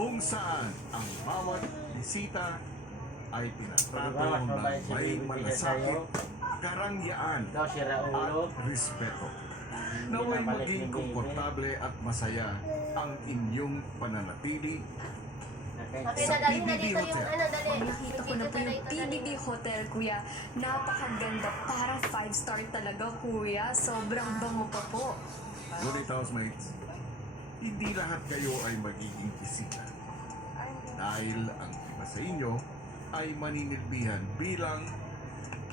kung saan ang bawat bisita ay tinatrato ng may malasakit, karangyaan Ikaw si at Raulo. respeto. Naway maging komportable at masaya ang inyong pananatili Okay, sa nadali na PBB dito yung Hotel. ano, dali. Nakita ko na po yung PBB Hotel, kuya. Napakaganda. Parang 5-star talaga, kuya. Sobrang bango pa po. Ngunit housemates, hindi lahat kayo ay magiging bisita. Dahil ang iba sa inyo ay maninilbihan bilang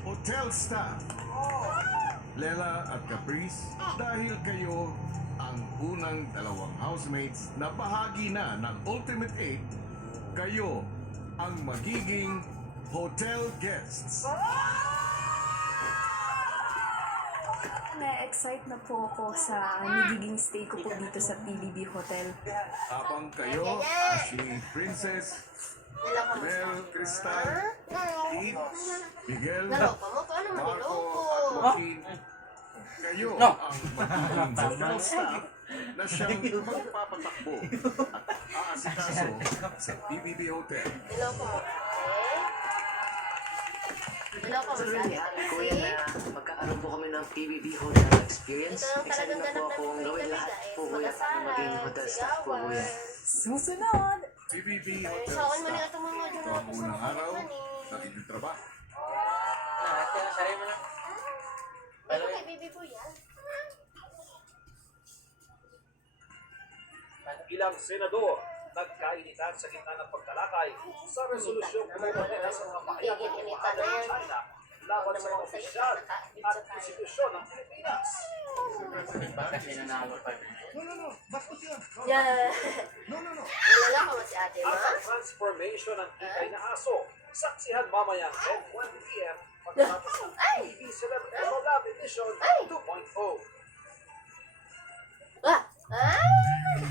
hotel staff. Lela at Caprice, dahil kayo ang unang dalawang housemates na bahagi na ng Ultimate 8, kayo ang magiging hotel guests. Na-excite na po ako sa magiging stay ko po dito sa PBB Hotel. Habang kayo, si Princess, Mel, Crystal, Eve, Miguel, Naloko mo? Paano mo Marco niloko? at Joaquin, kayo ang magiging hotel staff na siyang magpapatakbo at aasikaso sa PBB Hotel. Niloko mo? Niloko mo sa akin? Kuya na magkakaroon po kami ng PBB Hotel Experience. Ito lang Excited talagang na po ganap akong namin gawin dito, lahat guys. po kuya para maging hotel staff po kuya. Susunod! PBB Hotel Saan mo na staff. ito mga Ito ang unang araw ng inyong trabaho. Sabi mo na. Ano kay baby po yan? Ilang senador nagkainitan sa gitna ng pagtalakay sa resolusyong kumumulila sa mga pahayag ng China laban sa mga opisyal at institusyon ng Pilipinas. Kasi nanalo pa. Yeah. Niloko mo si ate mo? At ang transformation ng ikay na aso, saksihan mamayang 10:20 p.m. pagkatapos ng TV Celebrity Collab Edition 2.0. Ah! Ah! Ah!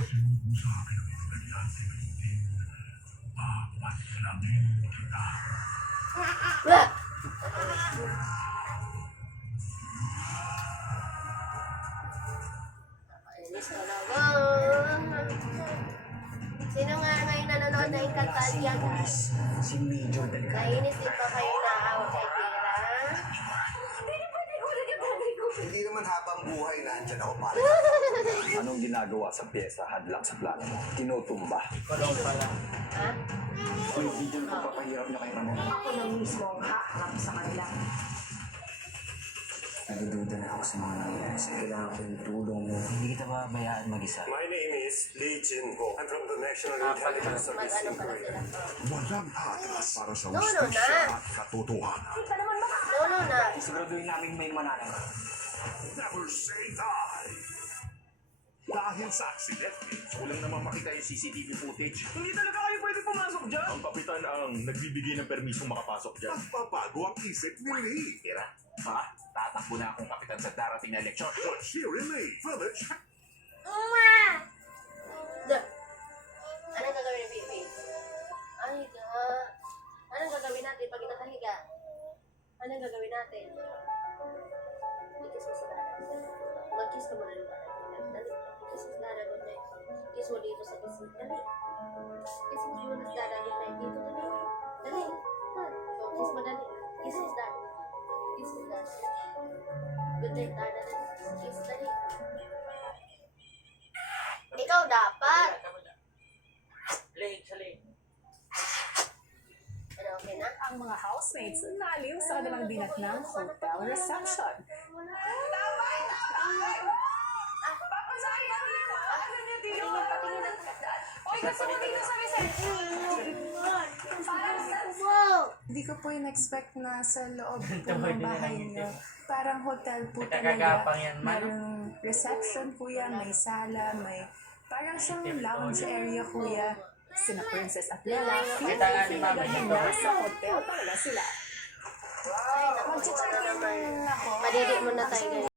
Inis talaga. Sino nga ngayon nanonood na Encantadia, guys? Si Major Delgado. Nainis din pa kayo na awa kay Kira? Hindi naman habang buhay na andyan ako para. Anong ginagawa sa pyesa hadlang sa plano mo? Tinutumba. Kulong pala. Ha? Uy, video na papahirap niya kay Ramon. Ako na mismo ang haharap sa kanila. Nagdududa na ako sa mga nangyayari sa'yo. Kailangan ko yung tulong mo. Hindi kita babayaan mag-isa. My name is Lee Jin-ho. I'm from the National Intelligence Service Mag-ano in pala Korea. sila? Walang hatras para sa No, no, hustisya na. at katotohanan. Lolo na. Siguraduhin namin may mananang. Never say die! Dahil sa aksidente, kulang naman makita yung CCTV footage. Hindi talaga kayo pwede pumasok dyan. Ang kapitan ang nagbibigay ng permisong makapasok dyan. Nagpapago ang isip ni Lee. Tira, ha? Tatakbo na akong kapitan sa darating na eleksyon. Cheery Lee, village. Da. Anong gagawin ni Bibi? Ay, ga. Anong gagawin natin pag nakahiga? Anong gagawin natin? I-kiss mo sa dada. Mag-kiss ka muna ng dada. Dali. Kiss mo sa dada. Good night. Kiss mo dito sa kiss. Dali. Kiss mo muna sa dada. Good night. Dito. Dali. Dali. Ha. Oh, kiss mo dali. Kiss his dad. Kiss his dad. Good night, dada. Kiss dali. Ikaw dapat. Leg sa leg. Ano, okay na? Ang mga housemates naliw sa kanilang dinatnang hotel reception. Hindi ko po in-expect na sa loob po ng bahay niyo. Parang hotel po talaga. Nagkagapang yan, man. Merong reception po yan, may sala, may parang siyang lounge area kuya. Sina Princess at Lela. Feel Kita nga ni free Mama talaga dito. nasa hotel talaga sila. Ay, naku, Mag-check naman. in ako. Madidi mo na tayo, guys.